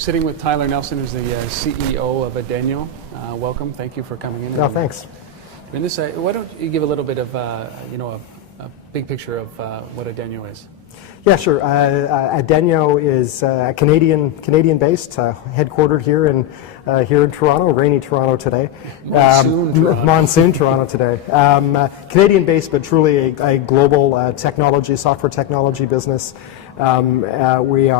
Sitting with Tyler Nelson, who's the CEO of Adenyo. Welcome. Thank you for coming in. No, thanks. And this, why don't you give a little bit of, a big picture of what Adenyo is? Yeah, sure. Adenyo is Canadian-based, headquartered here in Toronto, rainy Toronto today. Monsoon Toronto today. Canadian-based, but truly a global software technology business. We're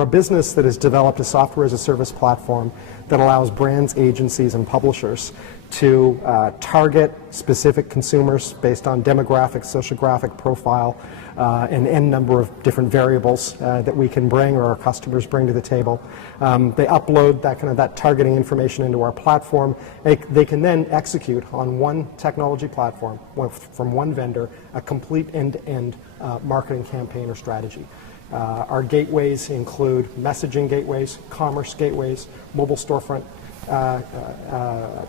a business that has developed a software as a service platform that allows brands, agencies, and publishers to target specific consumers based on demographic, sociographic profile, and n number of different variables that we can bring or our customers bring to the table. They upload that targeting information into our platform. They can then execute on one technology platform from one vendor a complete end-to-end marketing campaign or strategy. Our gateways include messaging gateways, commerce gateways, mobile storefront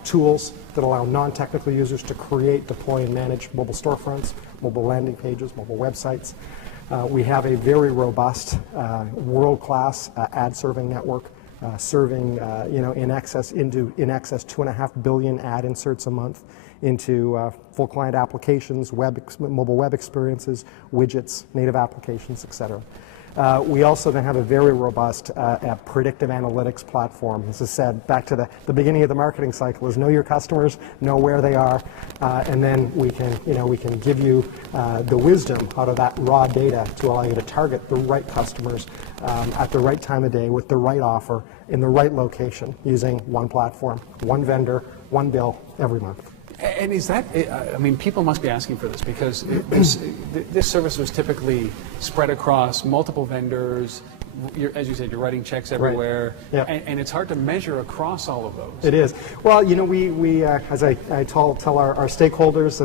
tools that allow non-technical users to create, deploy, and manage mobile storefronts, mobile landing pages, mobile websites. We have a very robust, world-class ad serving network, serving in excess 2.5 billion ad inserts a month into full client applications, mobile web experiences, widgets, native applications, etc. We also then have a very robust predictive analytics platform. As I said, back to the beginning of the marketing cycle is know your customers, know where they are, and then we can give you the wisdom out of that raw data to allow you to target the right customers at the right time of day with the right offer in the right location using one platform, one vendor, one bill every month. And is that, people must be asking for this because this service was typically spread across multiple vendors. As you said, you're writing checks everywhere, right. Yeah. And it's hard to measure across all of those. It is. Well, we as I tell our stakeholders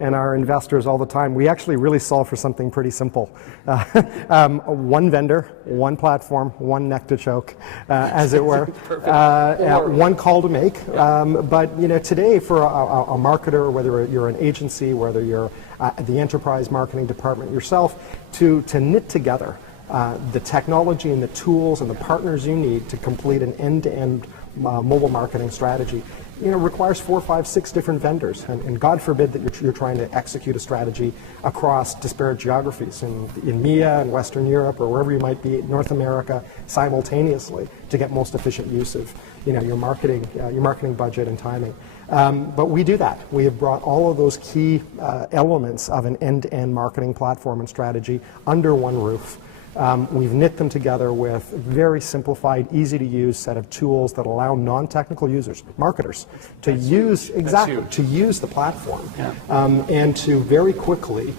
and our investors all the time, we actually really solve for something pretty simple. One vendor, one platform, one neck to choke, as it were. One call to make. But today for a marketer, whether you're an agency, whether you're the enterprise marketing department yourself, to knit together the technology and the tools and the partners you need to complete an end-to-end mobile marketing strategy requires 4, 5, 6 different vendors, and God forbid that you're trying to execute a strategy across disparate geographies in EMEA and Western Europe or wherever you might be, North America, simultaneously to get most efficient use of your marketing budget and timing. But we do that. We have brought all of those key elements of an end-to-end marketing platform and strategy under one roof. We've knit them together with a very simplified, easy-to-use set of tools that allow non-technical users, marketers, to use the platform, and to very quickly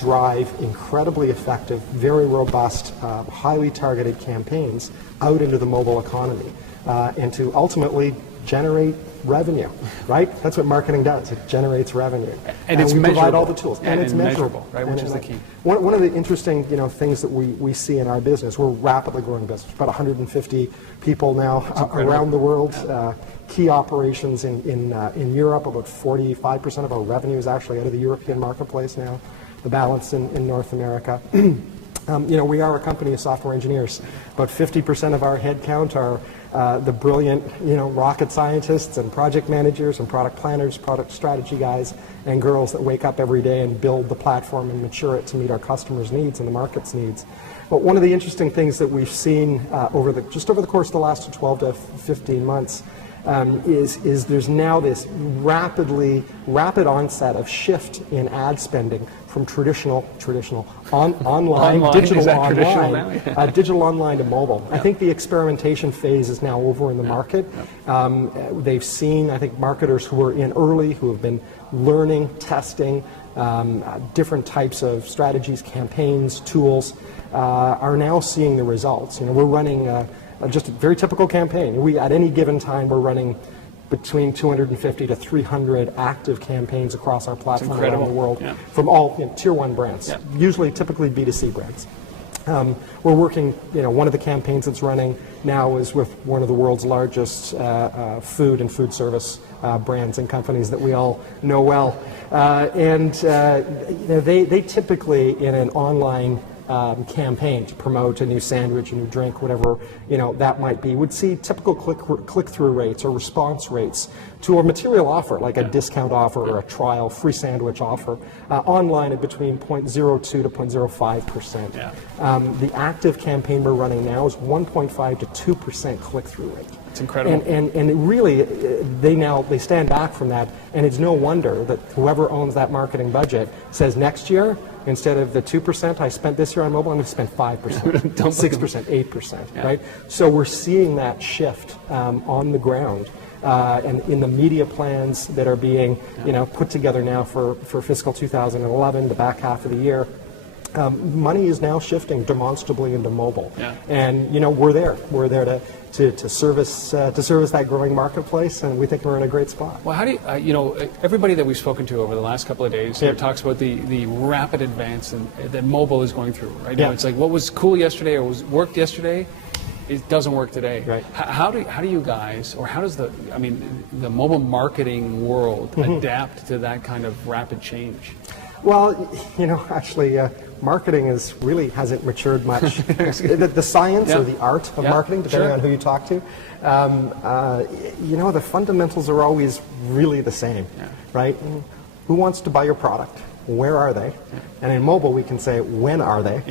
drive incredibly effective, very robust, highly targeted campaigns out into the mobile economy, and to ultimately generate revenue, right? That's what marketing does. It generates revenue. And it's we measurable. Provide all the tools. And it's measurable, right? Which is the key. One of the interesting things that we see in our business, we're a rapidly growing business, about 150 people now around the world. Key operations in Europe, about 45% of our revenue is actually out of the European marketplace now, the balance in North America. We are a company of software engineers. About 50% of our headcount are the brilliant, rocket scientists and project managers and product planners, product strategy guys and girls that wake up every day and build the platform and mature it to meet our customers' needs and the market's needs. But one of the interesting things that we've seen over the course of the last 12 to 15 months is there's now this rapid onset of shift in ad spending from traditional online, digital online, digital online to mobile. I think the experimentation phase is now over in the market. They've seen, I think, marketers who are in early, who have been learning, testing different types of strategies, campaigns, tools, are now seeing the results. We're running just a very typical campaign. At any given time, we're running between 250 to 300 active campaigns across our platform around the world from all tier 1 brands, typically B2C brands. We're working, one of the campaigns that's running now is with one of the world's largest food and food service brands and companies that we all know well. They typically, in an online campaign to promote a new sandwich, a new drink, whatever that might be, would see typical click-through rates or response rates to a material offer, like a discount offer or a trial free sandwich offer, online at between 0.02 to 0.05%. The active campaign we're running now is 1.5 to 2% click-through rate. It's incredible. And really, they stand back from that, and it's no wonder that whoever owns that marketing budget says next year, instead of the 2% I spent this year on mobile, I'm going to spend 5%, 6%, 8%, right? So we're seeing that shift on the ground. And in the media plans that are being put together now for fiscal 2011, the back half of the year, money is now shifting demonstrably into mobile. And we're there to service that growing marketplace, and we think we're in a great spot. Well, how do you, everybody that we've spoken to over the last couple of days talks about the rapid advance that mobile is going through, right? It's like what was cool yesterday or worked yesterday, it doesn't work today. Right. How do you guys, or how does the mobile marketing world adapt to that kind of rapid change? Well, actually, marketing hasn't matured much. The science or the art of marketing, depending on who you talk to, the fundamentals are always really the same, right? Who wants to buy your product? Where are they? And in mobile, we can say, when are they?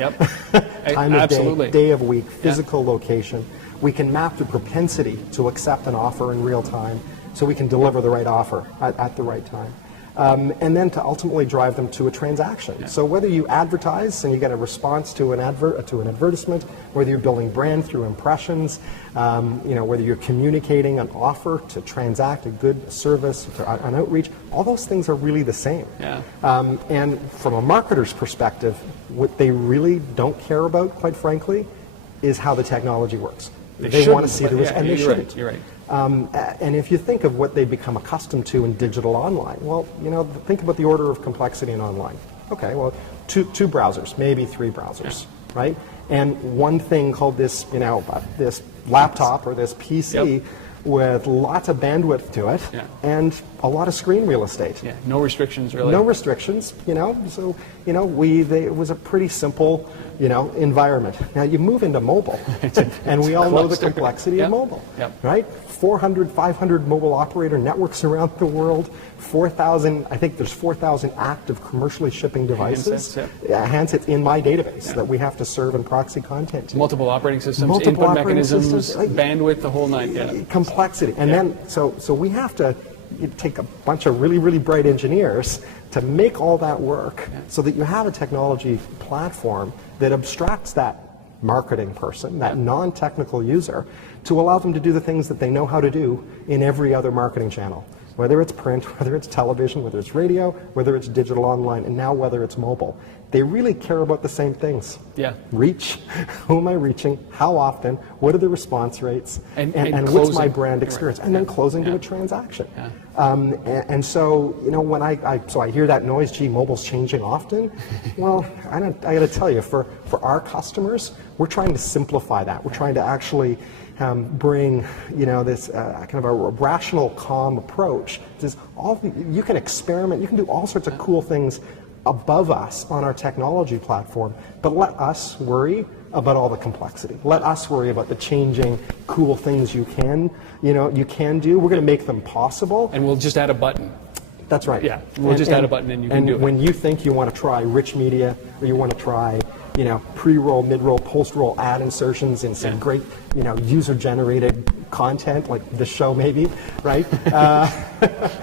Time of day, day of week, physical location. We can map the propensity to accept an offer in real time, so we can deliver the right offer at the right time. And then to ultimately drive them to a transaction. So whether you advertise and you get a response to an advertisement, whether you're building brand through impressions, whether you're communicating an offer to transact a good service, an outreach, all those things are really the same. And from a marketer's perspective, what they really don't care about, quite frankly, is how the technology works. They want to see the risk, and they shouldn't. You're right. And if you think of what they've become accustomed to in digital online, well, think about the order of complexity in online. Okay, well, two browsers, maybe 3 browsers, right? And one thing called this, this laptop or this PC with lots of bandwidth to it and a lot of screen real estate. No restrictions, really. No restrictions, so, it was a pretty simple, environment. Now you move into mobile, and we all know the complexity of mobile, right? 400, 500 mobile operator networks around the world, 4,000, I think there's 4,000 active commercially shipping devices, handsets in my database that we have to serve and proxy content to. Multiple operating systems, input mechanisms, bandwidth, the whole nine. Complexity. And then, so we have to take a bunch of really, really bright engineers to make all that work so that you have a technology platform that abstracts that marketing person, that non-technical user, to allow them to do the things that they know how to do in every other marketing channel, whether it's print, whether it's television, whether it's radio, whether it's digital online, and now whether it's mobile. They really care about the same things. Reach, who am I reaching, how often, what are the response rates, and what's my brand experience, and then closing to a transaction. And so, when I hear that noise, gee, mobile's changing often, well, I got to tell you, for our customers, we're trying to simplify that. We're trying to actually bring, this kind of a rational, calm approach. You can experiment, you can do all sorts of cool things above us on our technology platform, but let us worry about all the complexity. Let us worry about the changing, cool things you can do. We're going to make them possible. And we'll just add a button. That's right. We'll just add a button and you can do it. And when you think you want to try rich media, or you want to try, pre-roll, mid-roll, post-roll ad insertions in some great, user-generated content, like this show maybe, right?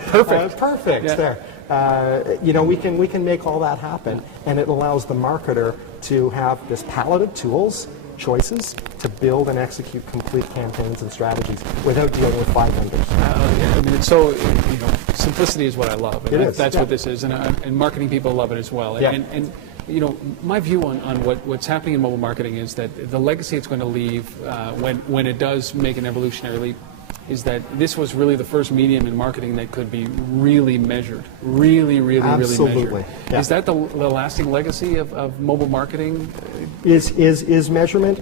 Perfect. There. We can make all that happen, and it allows the marketer to have this palette of tools, choices, to build and execute complete campaigns and strategies without dealing with 5 vendors. It's so, simplicity is what I love. That's what this is, and marketing people love it as well. And my view on what's happening in mobile marketing is that the legacy it's going to leave when it does make an evolutionary leap is that this was really the first medium in marketing that could be really measured, really measured. Is that the lasting legacy of mobile marketing? Is measurement?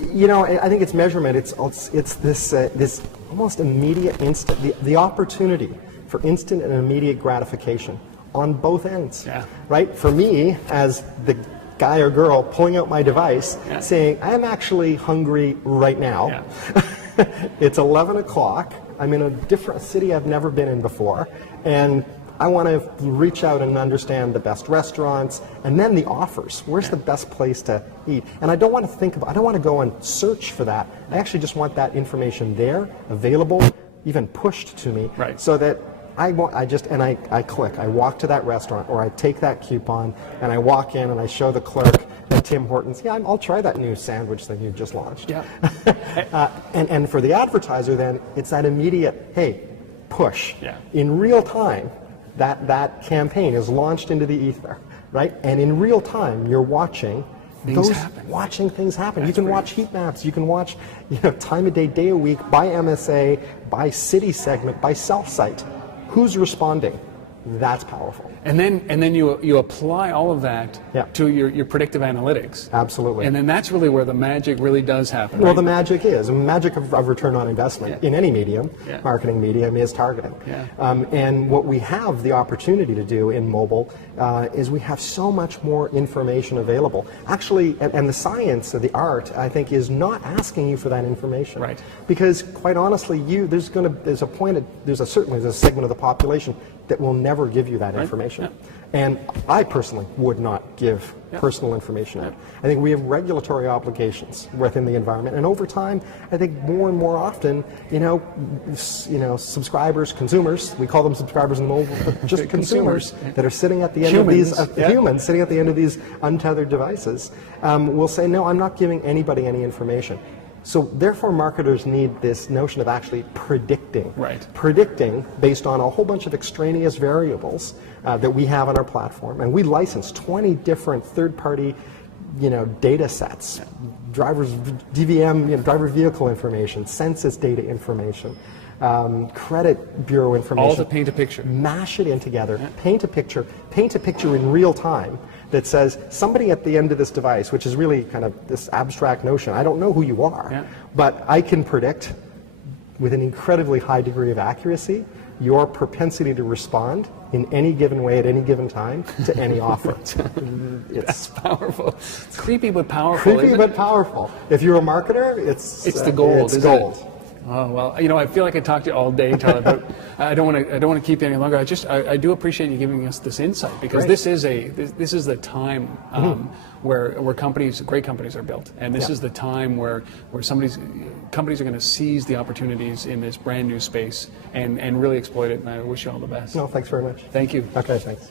I think it's measurement. It's this almost immediate instant, the opportunity for instant and immediate gratification on both ends. Right? For me, as the guy or girl pulling out my device saying, I'm actually hungry right now. Yeah. It's 11 o'clock. I'm in a different city I've never been in before. And I want to reach out and understand the best restaurants and then the offers. Where's the best place to eat? And I don't want to think about, I don't want to go and search for that. I actually just want that information there, available, even pushed to me, so that I click. I walk to that restaurant, or I take that coupon and I walk in and I show the clerk at Tim Hortons, yeah, I'll try that new sandwich that you just launched. Yeah. And for the advertiser, then it's that immediate, hey, push in real time. That campaign is launched into the ether, right? And in real time, you're watching things happen. You can watch heat maps. You can watch, time of day, day of week, by MSA, by city segment, by cell site. Who's responding? That's powerful. And then you apply all of that to your predictive analytics. Absolutely. And then that's really where the magic really does happen. Well, the magic of return on investment in any medium, marketing medium, is targeting. And what we have the opportunity to do in mobile is we have so much more information available. Actually, and the science or the art, I think, is not asking you for that information. Right. Because quite honestly, there's a segment of the population that will never give you that information. And I personally would not give personal information out. I think we have regulatory obligations within the environment, and over time, I think more and more often, subscribers, consumers, we call them subscribers in the mobile, but just consumers that are sitting at the end of these humans sitting at the end of these untethered devices, will say, no, I'm not giving anybody any information. So therefore, marketers need this notion of actually predicting. Predicting based on a whole bunch of extraneous variables that we have on our platform. And we license 20 different third-party data sets, driver's DVM, driver vehicle information, census data information, credit bureau information. All to paint a picture. Mash it in together, paint a picture in real time that says somebody at the end of this device, which is really kind of this abstract notion, I don't know who you are, but I can predict with an incredibly high degree of accuracy your propensity to respond in any given way at any given time to any offer. That's powerful. It's creepy but powerful. Creepy but powerful. If you're a marketer, it's the gold. It's gold. Oh, well, I feel like I talked to you all day, Tyler, but I don't want to keep you any longer. I do appreciate you giving us this insight, because this is the time where great companies are built, and this is the time where companies are going to seize the opportunities in this brand new space and really exploit it. And I wish you all the best. No, thanks very much. Thank you. Okay, thanks.